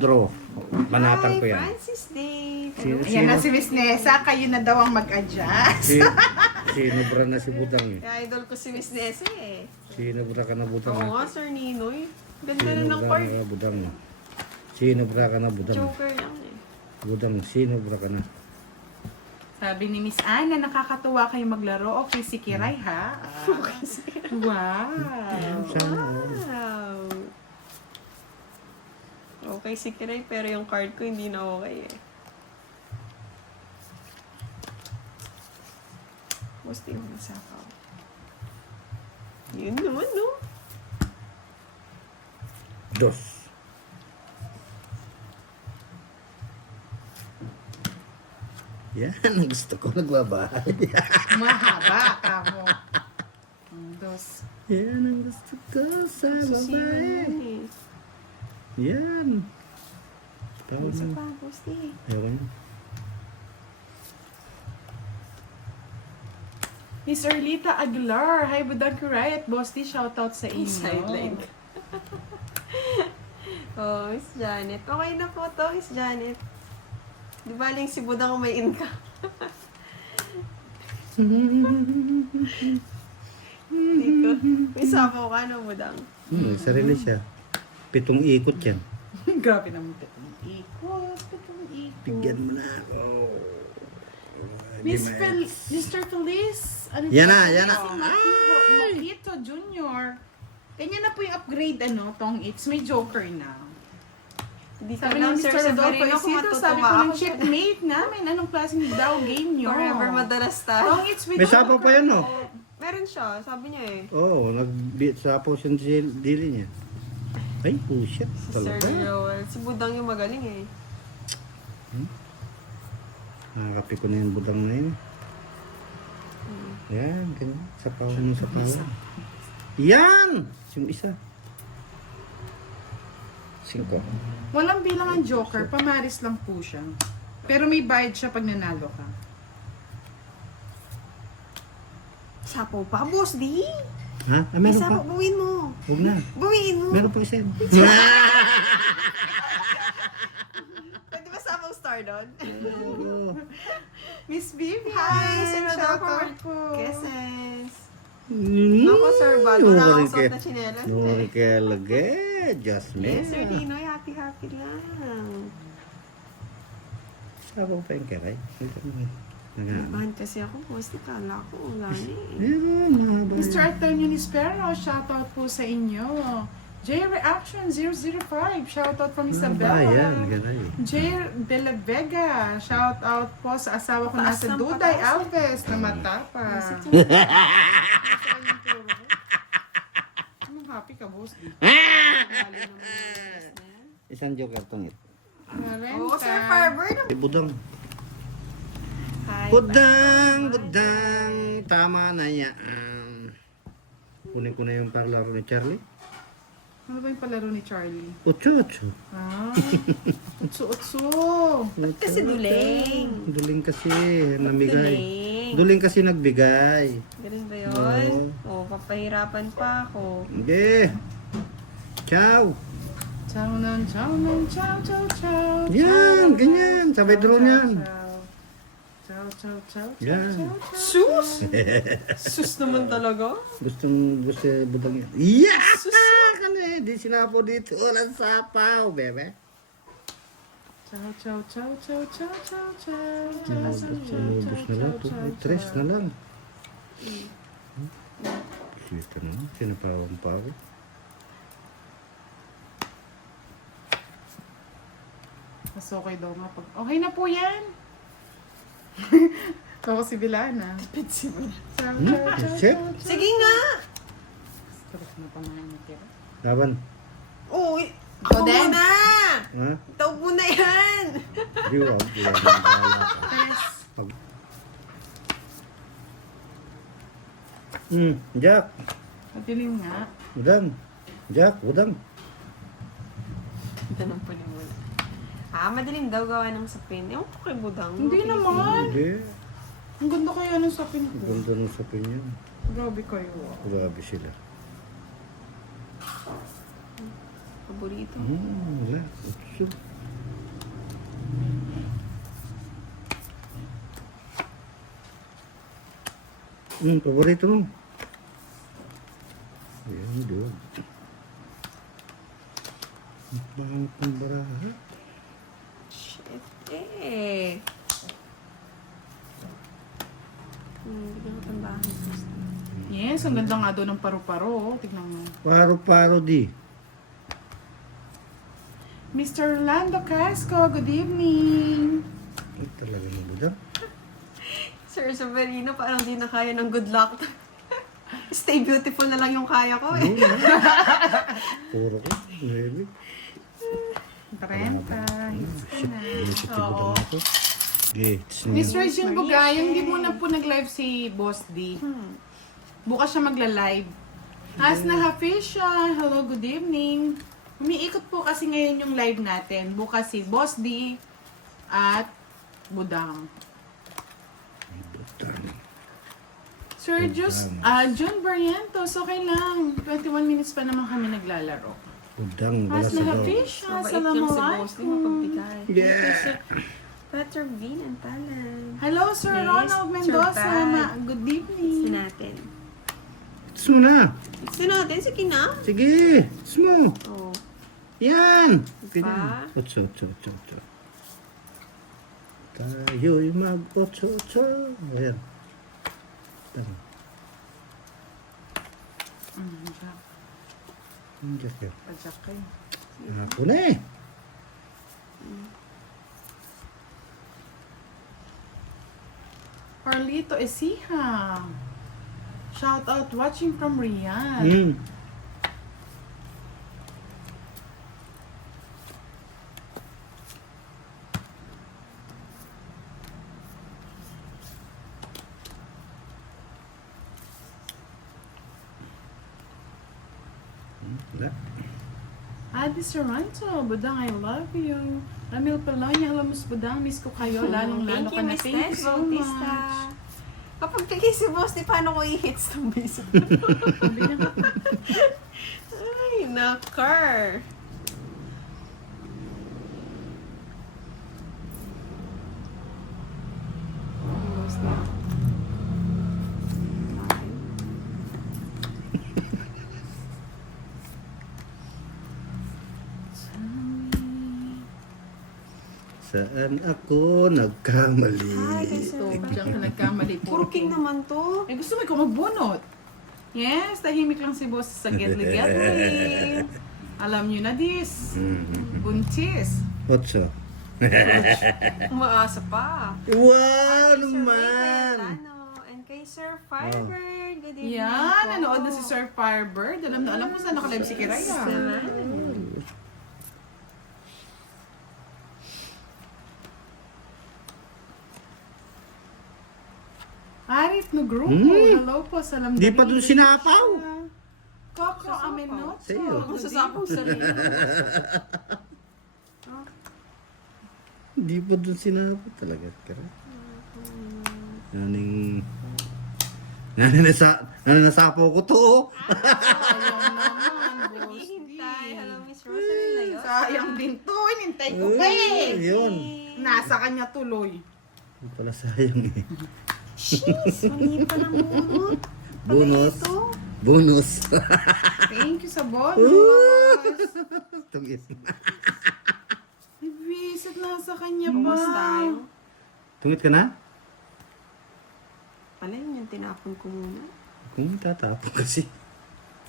Draw. Manatang ko Hi, yan. Francis Day. Ayan na si Miss Nessa, kayo na daw ang mag-adjust. Sinubra na si Budang eh. Idol ko si Miss Nessa eh. Sinubra ka na Budang. Oo nga, Sir Ninoy. Ganda na ng Sinubra card. ka Budang. Sinubra ka na Budang. Joker lang eh. Budang, sinubra ka na. Sabi ni Miss Anna, nakakatuwa kayo maglaro. Okay, si Kiray ha? Wow. Sana. Wow. Okay si Kiray, pero yung card ko hindi na okay eh. Gusto yung masapaw. Yun naman, no? Dos. Yan, gusto ko nagbabahay. Mahaba ka mo. Dos. Yan ang gusto ko sa babae. Yan. Tawag Isa mo. pa, Gusti. Ewan. Miss Erlita Aguilar. Hi, Budang Kiray at Bosti. Shoutout sa inyo. Sideline. Oh, Miss Janet. Okay na po to, Miss Janet. Di ba aling si Budang may income? Dito. May sabaw ka no, Budang? Sarili siya. 7 ikot yan. Grabe naman ito. Ikot. Bigyan mo na ako. Mr. Feliz. Ano Yan to? na, yan na. Si Makito Jr. Ganyan na po yung upgrade, tong it's may Joker na. Hindi ko Sabi lang, ni Sir Mr. Rodolfo Severino, kung Isidro, sabi ko matutuwa ng ako. shipmate namin, anong klaseng daw game nyo? Forever madalas tayo. Tong it's with May sapaw pa yan, no? Meron siya, sabi niya eh. Oo, nag-sapaw siya sa dili niya. Ay, oh shit. Sir Talaga. Joel. Si Budang yung magaling eh. Nakakapi ko na yung budang na yun. Yan, ganyan. Sapaw ng sapaw. Yan! Yung isa. 5. Walang bilang ang Joker, pamaris lang po siya. Pero may bayad siya pag nanalo ka. Sapo pa, boss, di? Ha? Ah, May meron sapo, pa? buwin mo. Huwag na. Buwin mo. Meron pa isa. Pwede ba sapong star doon? Oo. Miss Vivian! Hi, Sir Shoutout Rodolfo. po. Kisses. Naku, Sir Bad. Wala akong suot na chinelas Nuri eh. ke lagi. Jasmine. Yes, Sir Dinoy. Happy lang. Sabaw pa yung keray. Nabahan kasi ako, boss. Kala ko, gani. Meron, mahaba. Mr. Antonio Nispero, shoutout po sa inyo. J Reaction 005, shoutout from Isabela. Yan, keray. J De La Vega, shoutout po sa asawa ko Taas nasa ng Duday pataas. Alves na matapa. Anong happy ka, boss? Isang joker tungit. Oo, Sir Farber. Budang. Hi. Budang. Tama na yan. Kunin ko na yung parlaro ni Charlie. Ano ba yung palaro ni Charlie? Utso. Ah, utso. Kasi duling. Duling kasi. Namigay. Duling. Duling kasi nagbigay. Ganun ba yun? Oo, papahirapan pa ako. Hindi. Ciao. Chow nan, chow nan, chow, chow, chow. Yan, chow, ganyan. chow, Sabay chow, draw chow, yan. Chow, chow, chow, chow, Yan. chow, chow. Sus! Sus naman talaga. Gusto budang yan. Yeah! Kani, di sinapo dito. Walang sapaw, bebe. Chow, chow, chow, chow, chow, chow, chow, chow, Ubus na lang. Tres na lang. Sito na. Sinapawang pa ako. Mas okay daw nga pag... Okay na po yan! Ako si Bilana. Chow, chow, chow, Shit. chow, chow. Sige nga! Tapos na pa mga natira. Laban. Uy! Ako din. muna! Ha? Itaw mo na yan! Di ba? Jack. Madilim nga. Udang. Jack, udang. Tanong po ni muna. Madilim daw gawa ng sapin. Ewan ko kay Budang. Hindi Okay. naman. Hindi. Ang ganda kaya ng sapin ko. Ganda ng sapin yan. Grabe kayo. Grabe sila. Paborito. Wala. Paborito mo. Ayan, doon. Mahal kong baraha. Shit eh. Bigyan ko tambahan. Yes, ang ganda nga doon ng paru-paro. Tignan mo. Paro-paro di. Mr. Orlando Casco, good evening. Ay, talaga mo budang. Sir Severino, parang di na kaya ng good luck. Stay beautiful na lang yung kaya ko eh. Puro ko. Maybe. 30. Hits ka na. Inisip ko budang ako. Okay. Miss Regine Bugayong, hindi muna po nag-live si Boss D. Bukas siya magla-live. Hasna Hafisha, hello, good evening. Umiikot po kasi ngayon yung live natin. Bukas si Boss D at Budang. Sir June Barrientos, okay lang. 21 minutes pa naman kami naglalaro. Budang, wala Hasna sa daw. Hafisha, Mabait yung si Boss, di assalamualaikum. mapagbigay. Yeah. Peter Bean and Talan. Hello, Sir Yes, Ronald Mendoza. Sir Good Gusto evening. natin. Gusto mo na. Gusto natin, sige na. Sige. Gusto mo. Oh. Yan. Pa? Otso. Tayo'y mag-otso. Ayan. Tama. Jack. Diyan kayo. Pajak kayo. Ako na eh. Carlito Esiha. Shout out watching from Riyadh. Wala. Adi Sorrento, Budang, I love you. Ramil Palonya, hello Miss Budang, miss ko kayo, lalong-lalo Thank ka you, na. Miss Thank you Ted so Bautista. much. Kapag bigay si Boss, di paano ko i-hits ng base? Ay, nakar. Boss na. Saan ako nagkamali? Hi, kay Sir. Diyan ka nagkamali po. Puro king naman to. Eh, gusto mo ikaw magbunot. Yes, tahimik lang si boss sa getly-getly. Alam niyo na this. Buntis. Otso. Umaasa pa. Wow Sir Ray naman! Cayetano. And kay Sir Firebird. Good evening Yan, po. nanood na si Sir Firebird. Alam na alam ko saan nakalive si Kiraya. Arif no grupo. Hello po, salam Di pa dun sinapaw. Coco Amenoto. Sa'yo. Ang sasapang sarili. Hindi pa dun sinapaw talaga. Naning nasapaw ko to. Sayang naman, boss. Hihintay. Hello, Miss Rosalie Layo. Sayang din to. Hinintay ko pa eh. Yun. Nasa kanya tuloy. Hindi pala sayang eh. Jeez, mali pa ng bunot. Bonus. Ito. Bonus. Thank you sa bonus. Tugis. Ibisit nasa kanya pa. Bumas tayo. Tungit ka na? Pala yun yung tinapon ko muna. Kung tatapon kasi.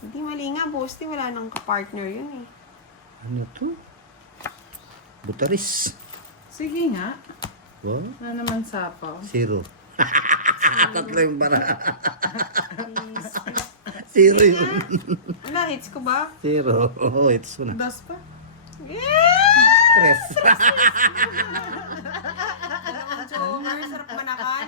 Hindi mali nga, boss. Di wala nang kapartner yun eh. Ano to? Butaris. Sige nga. Wow. Na naman sapaw. Zero. Tatlo yung bara. Zero yun. Wala, hits ko ba? Zero. Oh, it's na. Das pa. Yeah! Tres. Dalawang joker, sarap manakan.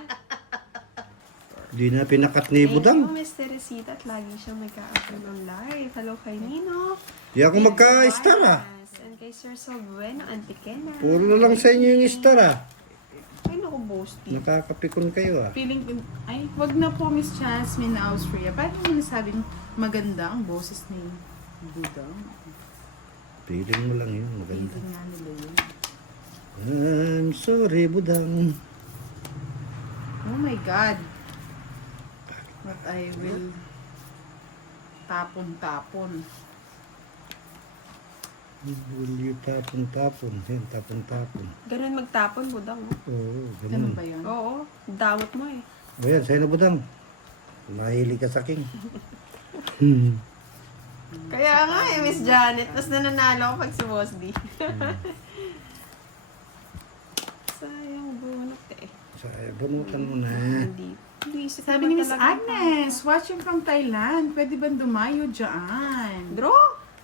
Di na pinakat ni Thank you, Budang. Miss Teresita. At lagi siyang nagka-upload ng live. Hello kay Nino. Di ako magka-star ah. And kay Sir Salbueno Antiquena. Puro na lang sa inyo yung star ah. Ay, naku, boss. Nakakapikon kayo ah. Feeling, ay, wag na po Miss Jasmine Austria. Paano mo nasabing maganda ang boses ni Budang? Piling mo lang yun. Maganda. Feeling nga nila yun. I'm sorry, Budang. Oh my God. I will tapon-tapon. Will you tapon-tapon? Yan, tapon-tapon. Ganun magtapon, budang. No? Oo, Ganun ganun. ba yun? Oo, damot mo eh. O yan, sa'yo na budang. Mahilig ka sa king. Kaya nga eh, Miss Janet. Mas nananalo ako pag si Boss D. Sayang bunot eh. So, bunutan mo na. Hindi. Luisip Sabi ni naman Miss talaga Agnes, watching from Thailand, pwede ba dumayo dyan? Draw!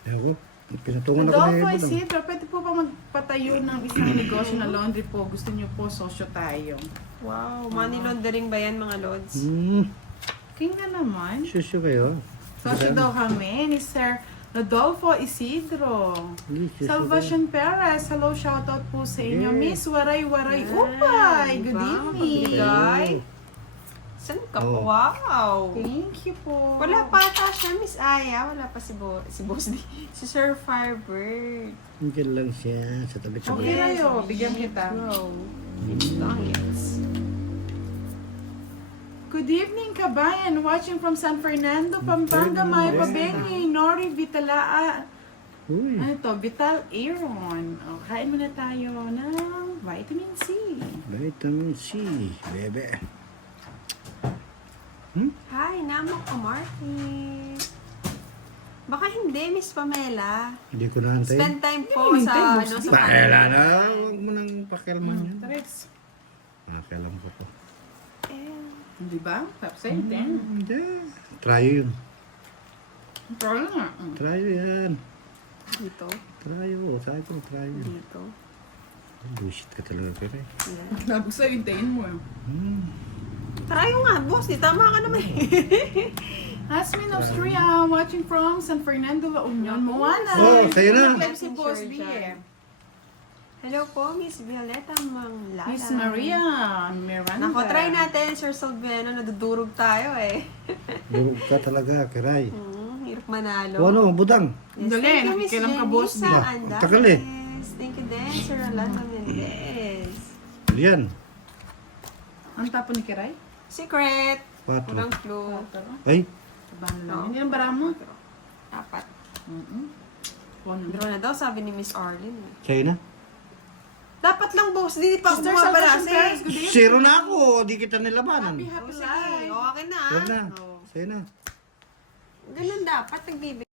Ako, pinatungan ako na Rodolfo budang. Isidro, pwede po ba magpatayo ng isang negosyo na laundry po? Gusto niyo po, sosyo tayo. Wow, money laundering ba yan mga lods? King na naman. Susyo kayo. Sosyo daw kami ni Sir Rodolfo Isidro. Salvation Perez, hello, shoutout po sa inyo. Yeah. Miss Waray Waray Upay, good Diba? evening. Magbigay. Saan ka po? Oh. Wow! Thank you po. Wala pa ata siya, Miss Aya. Wala pa si Boss D. Si Sir Firebird. Diyan lang siya sa tabi-tabi. Okay rayo, bigyan kita. Bro. Yes. Good evening, kabayan. Watching from San Fernando, Pampanga, Maya Pabengi, Nori Vitalaa. Uy, Ano to? Vital Aaron. O, kain muna tayo ng vitamin C. vitamin C, bebe. Hi, Namo Kamarki. Baka hindi, Miss Pamela. Hindi ko naantay. Spend time po Hindi mo sa, hintay, ano, Boss sa D. Kailan na, huwag mo nang pakialaman yan. Tres. Pakialam ko po. Eh, Di ba? Top side din. Hindi. Tryo yun. Pero nga. Tryo yan. dito, Tryo. Sabi ko, tryo. dito. Bullshit ka talaga, pero eh. Yan. Sabi sa'yo, hintayin mo. Try nga, boss. Di tama ka naman eh. Asmin Austria, watching from San Fernando, La Union, Moana. Oh, sa'yo na. Nag-live si Boss B eh. Hello po, Miss Violeta Manglala. Miss Maria Miranda. Nako, try natin, Sir Salveno. Nadudurog tayo eh. Durog ka talaga, kiray. Hirap manalo. O ano, budang. Yes, Dali, thank you, Miss nakikilam ka, Boss B. Jenisa Ang Andares. tagal eh. Thank you din, Sir Rolando Mendez. Yan. Ang tapo ni Kiray? Secret. 4. Walang clue. Ay, Sabahan lang. Oo. Hindi lang bara mo. 4. Pono. Draw na daw, sabi ni Miss Arlene. sa'yo na. Dapat lang, boss. Di pa ako Sister bumabalase. Salvation Perez, good evening. Zero na ako. Di kita nilabanan. Happy, happy Sige, life. okay na. Huwag na. Oh. Sa'yo na. Ganun dapat, nagbibigay.